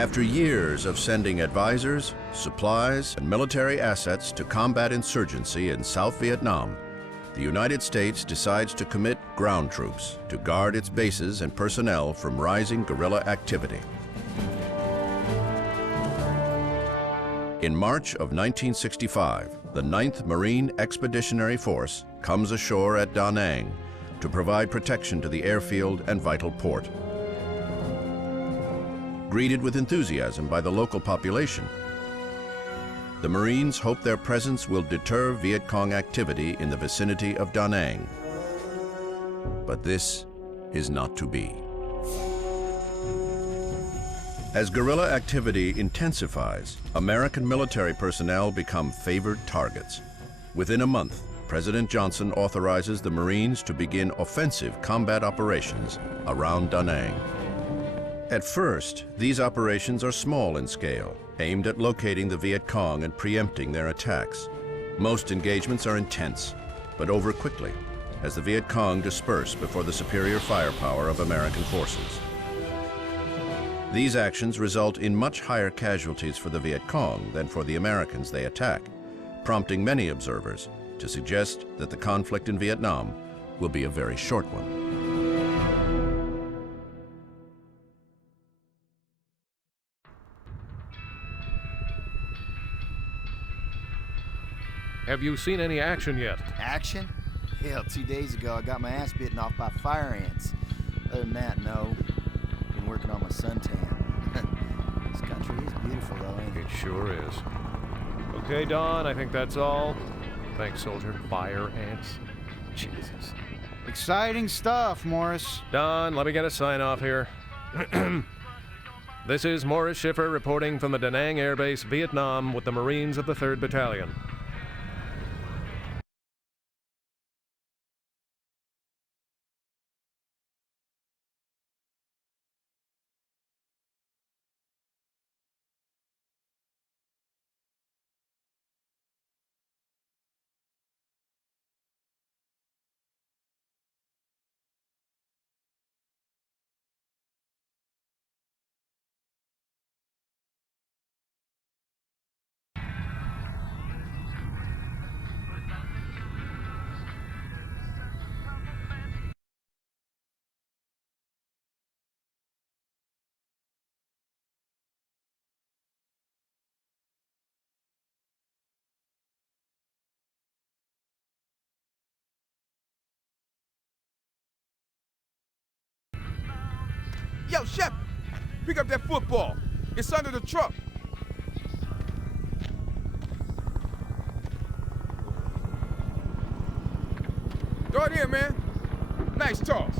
After years of sending advisors, supplies, and military assets to combat insurgency in South Vietnam, the United States decides to commit ground troops to guard its bases and personnel from rising guerrilla activity. In March of 1965, the 9th Marine Expeditionary Force comes ashore at Da Nang to provide protection to the airfield and vital port. Greeted with enthusiasm by the local population, the Marines hope their presence will deter Viet Cong activity in the vicinity of Da Nang. But this is not to be. As guerrilla activity intensifies, American military personnel become favored targets. Within a month, President Johnson authorizes the Marines to begin offensive combat operations around Da Nang. At first, these operations are small in scale, aimed at locating the Viet Cong and preempting their attacks. Most engagements are intense, but over quickly, as the Viet Cong disperse before the superior firepower of American forces. These actions result in much higher casualties for the Viet Cong than for the Americans they attack, prompting many observers to suggest that the conflict in Vietnam will be a very short one. Have you seen any action yet? Action? Hell, 2 days ago I got my ass bitten off by fire ants. Other than that, no. Been working on my suntan. This country is beautiful though, ain't it? It sure is. Okay, Don, I think that's all. Thanks, soldier. Fire ants. Jesus. Exciting stuff, Morris. Don, let me get a sign off here. This is Morris Schiffer reporting from the Da Nang Air Base, Vietnam, with the Marines of the 3rd Battalion. Yo, Shep, pick up that football. It's under the truck. Throw it here, man. Nice toss.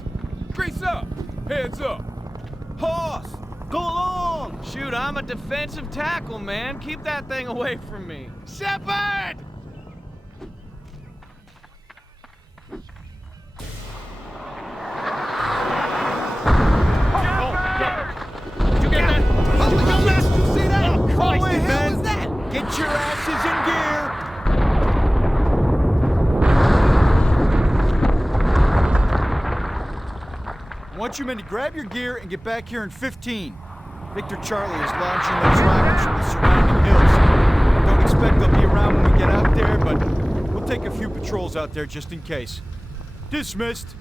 Grease up. Heads up. Hoss! Go along! Shoot, I'm a defensive tackle, man. Keep that thing away from me. Shepard! Get your asses in gear! I want you men to grab your gear and get back here in 15. Victor Charlie is launching those rockets from the surrounding hills. Don't expect they'll be around when we get out there, but we'll take a few patrols out there just in case. Dismissed.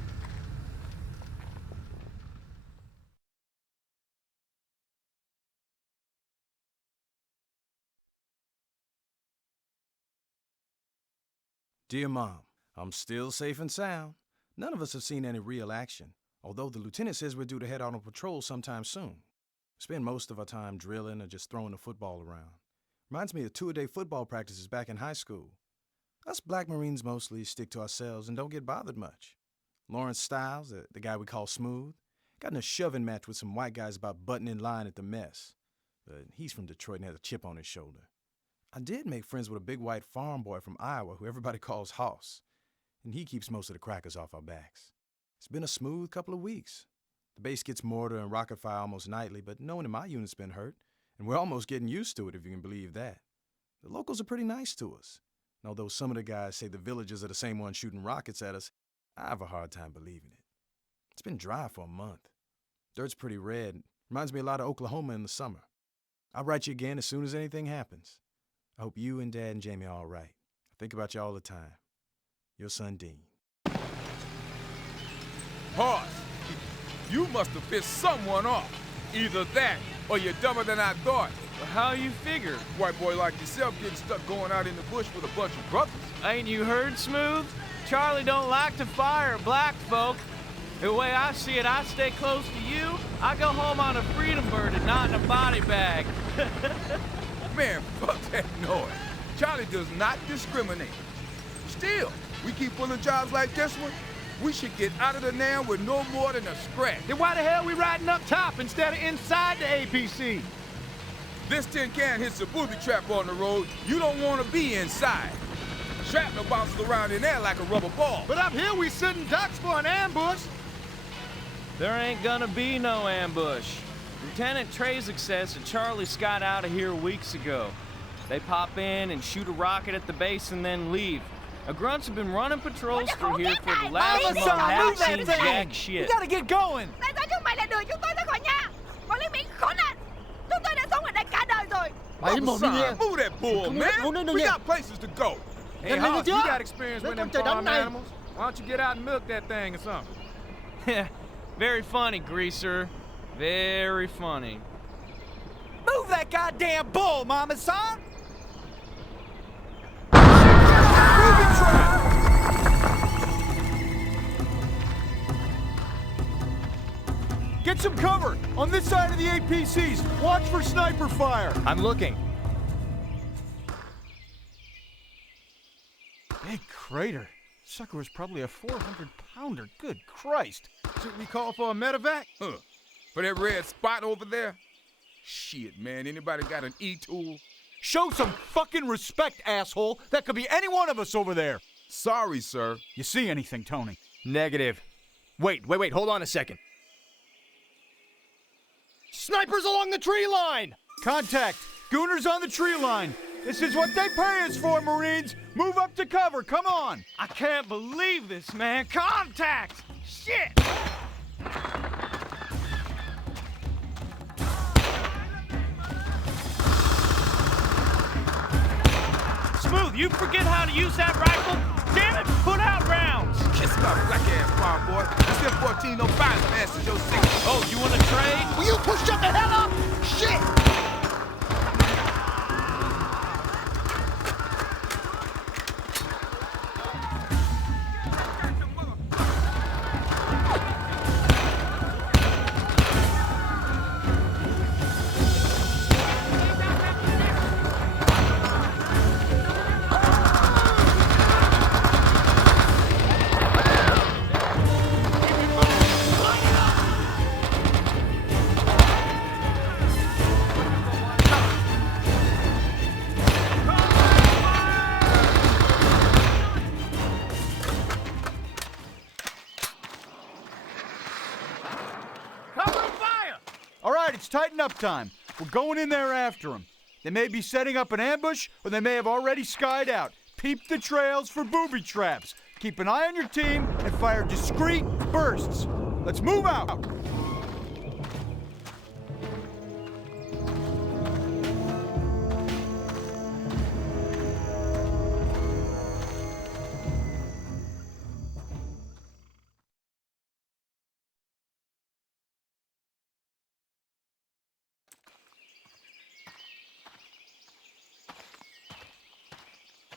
Dear Mom, I'm still safe and sound. None of us have seen any real action, although the lieutenant says we're due to head out on patrol sometime soon. We spend most of our time drilling or just throwing the football around. Reminds me of 2-a-day football practices back in high school. Us black Marines mostly stick to ourselves and don't get bothered much. Lawrence Stiles, the guy we call Smooth, got in a shoving match with some white guys about butting in line at the mess. But he's from Detroit and has a chip on his shoulder. I did make friends with a big white farm boy from Iowa who everybody calls Hoss, and he keeps most of the crackers off our backs. It's been a smooth couple of weeks. The base gets mortar and rocket fire almost nightly, but no one in my unit's been hurt, and we're almost getting used to it, if you can believe that. The locals are pretty nice to us, and although some of the guys say the villagers are the same ones shooting rockets at us, I have a hard time believing it. It's been dry for a month. Dirt's pretty red. Reminds me a lot of Oklahoma in the summer. I'll write you again as soon as anything happens. I hope you and Dad and Jamie are all right. I think about you all the time. Your son, Dean. Hoss, you must have pissed someone off. Either that, or you're dumber than I thought. Well, how you figure? White boy like yourself getting stuck going out in the bush with a bunch of brothers. Ain't you heard, Smooth? Charlie don't like to fire black folk. The way I see it, I stay close to you. I go home on a freedom bird and not in a body bag. Man, fuck that noise. Charlie does not discriminate. Still, we keep pulling jobs like this one, we should get out of the now with no more than a scratch. Then why the hell are we riding up top instead of inside the APC? This tin can hits a booby trap on the road, you don't want to be inside. Shrapnel bounces around in there like a rubber ball. But up here we sitting ducks for an ambush. There ain't gonna be no ambush. Lieutenant Trezek says that Charlie got out of here weeks ago. They pop in and shoot a rocket at the base and then leave. Our grunts have been running patrols through here for the last month. Haven't seen jack shit. We gotta get going. Tại sao chúng mày lại đưa chúng tôi ra khỏi nhà? Bọn lính Mỹ khốn nạn! Chúng tôi đã sống ở đây cả đời rồi! Son, move that bull, man. We got places to go. Hey, Hoss, you got experience with them farm animals. Why don't you get out and milk that thing or something? Very funny, Greaser. Very funny. Move that goddamn bull, Mama Son! Get some cover on this side of the APCs. Watch for sniper fire. I'm looking. Big crater. Sucker was probably a 400-pounder. Good Christ. Should we call for a medevac? Huh. For that red spot over there? Shit, man. Anybody got an E-tool? Show some fucking respect, asshole. That could be any one of us over there. Sorry, sir. You see anything, Tony? Negative. Wait, hold on a second. Snipers along the tree line! Contact. Gooners on the tree line. This is what they pay us for, Marines. Move up to cover. Come on. I can't believe this, man. Contact! Shit! Smooth, you forget how to use that rifle? Damn it, put out rounds! Kiss my black ass farm boy. It's them 1405 passes your sick. Oh, you wanna trade? Will you push up the hell up? Shit! It's tighten up time. We're going in there after them. They may be setting up an ambush, or they may have already skied out. Peep the trails for booby traps. Keep an eye on your team and fire discreet bursts. Let's move out.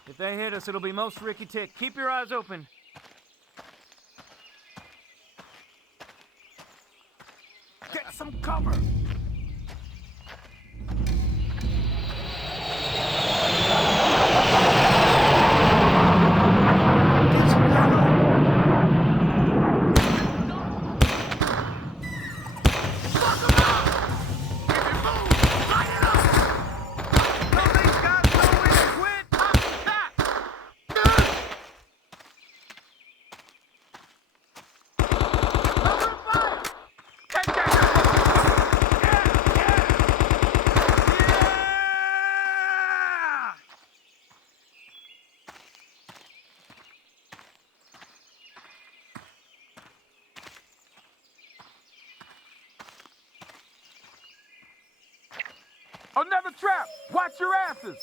If they hit us, it'll be most Ricky Tick. Keep your eyes open. Get some cover. Another trap! Watch your asses!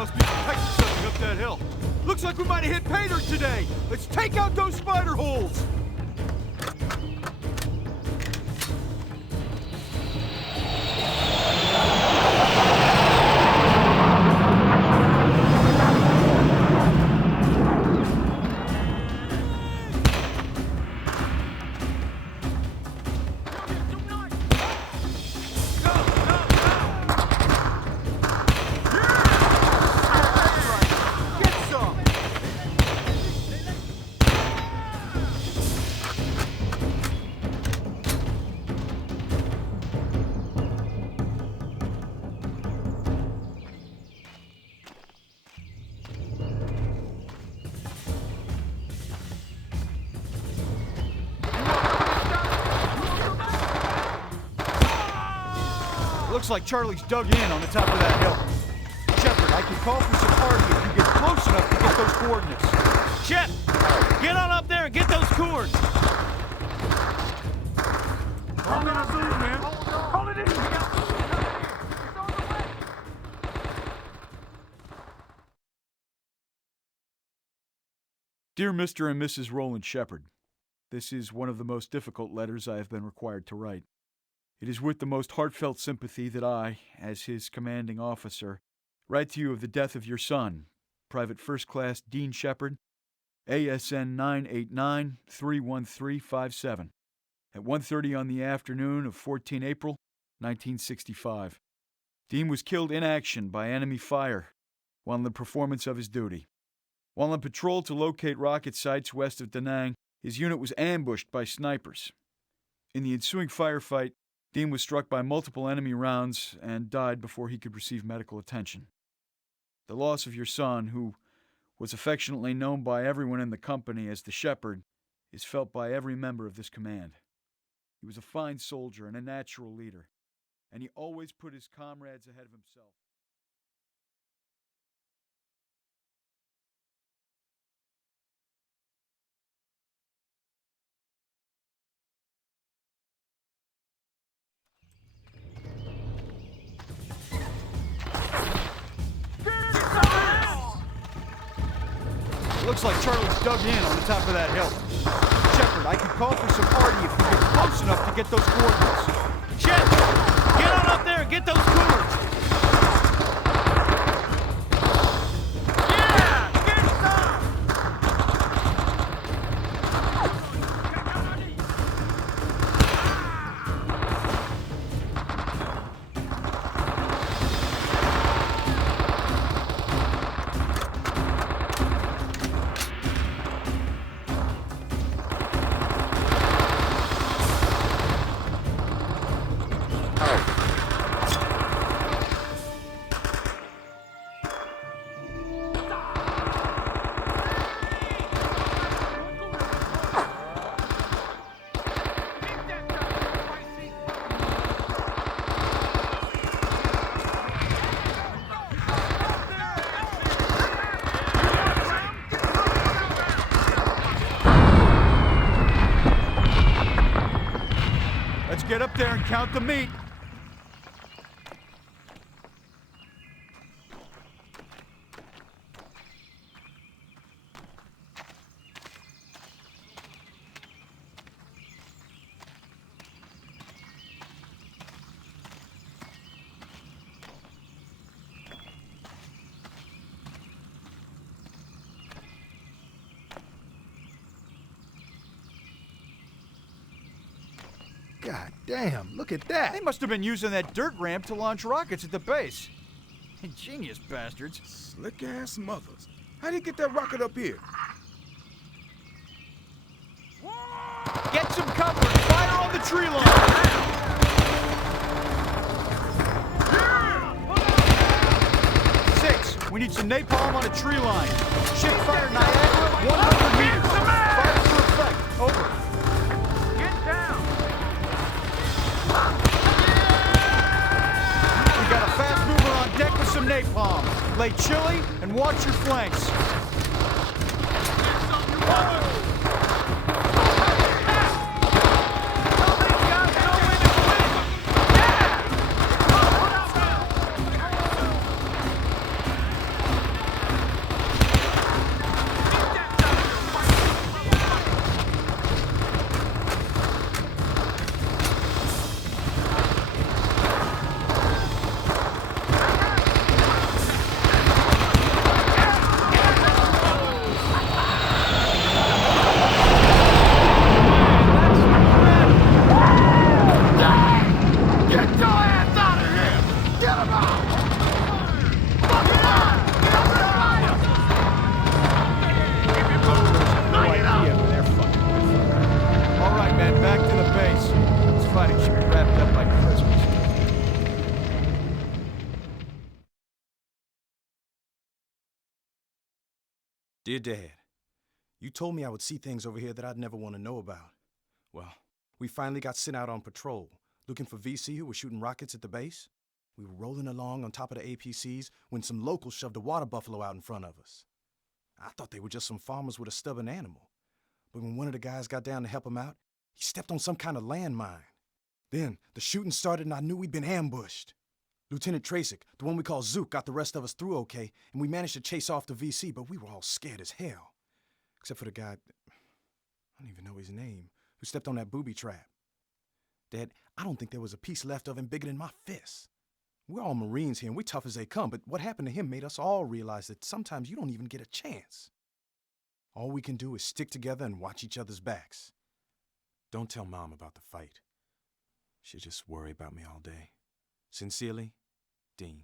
must be protecting something up that hill. Looks like we might have hit pay dirt today. Let's take out those spider holes. Looks like Charlie's dug in on the top of that hill. Shepard, I can call for some party if you get close enough to get those coordinates. Shep, get on up there and get those cords. Hold it up, man. Hold it in. We got food. It's on the way. Dear Mr. and Mrs. Roland Shepard, this is one of the most difficult letters I have been required to write. It is with the most heartfelt sympathy that I, as his commanding officer, write to you of the death of your son, Private First Class Dean Shepard, ASN 989-31357, at 1:30 on the afternoon of 14 April, 1965. Dean was killed in action by enemy fire while in the performance of his duty. While on patrol to locate rocket sites west of Da Nang, his unit was ambushed by snipers. In the ensuing firefight, Dean was struck by multiple enemy rounds and died before he could receive medical attention. The loss of your son, who was affectionately known by everyone in the company as the Shepherd, is felt by every member of this command. He was a fine soldier and a natural leader, and he always put his comrades ahead of himself. Looks like Charlie's dug in on the top of that hill. Shepard, I can call for some party if you get close enough to get those coordinates. Shep, get on up there and get those cords. Yeah! Get some! Let's get up there and count the meat. God damn, look at that. They must have been using that dirt ramp to launch rockets at the base. Ingenious bastards. Slick ass mothers. How'd he get that rocket up here? Get some cover and fire on the tree line. 6, we need some napalm on a tree line. Ship fire Niagara, 100 meters. Fire for effect. Over. Get down! We got a fast mover on deck with some napalm. Lay chili and watch your flanks. No idea where they're fucking with. All right, man, back to the base. This fighting should be wrapped up by Christmas. Dear Dad, you told me I would see things over here that I'd never want to know about. Well, we finally got sent out on patrol, looking for VC who was shooting rockets at the base. We were rolling along on top of the APCs when some locals shoved a water buffalo out in front of us. I thought they were just some farmers with a stubborn animal. But when one of the guys got down to help him out, he stepped on some kind of landmine. Then the shooting started and I knew we'd been ambushed. Lieutenant Tracek, the one we call Zook, got the rest of us through okay, and we managed to chase off the VC, but we were all scared as hell. Except for the guy, I don't even know his name, who stepped on that booby trap. Dad, I don't think there was a piece left of him bigger than my fist. We're all Marines here and we're tough as they come, but what happened to him made us all realize that sometimes you don't even get a chance. All we can do is stick together and watch each other's backs. Don't tell Mom about the fight. She'll just worry about me all day. Sincerely, Dean.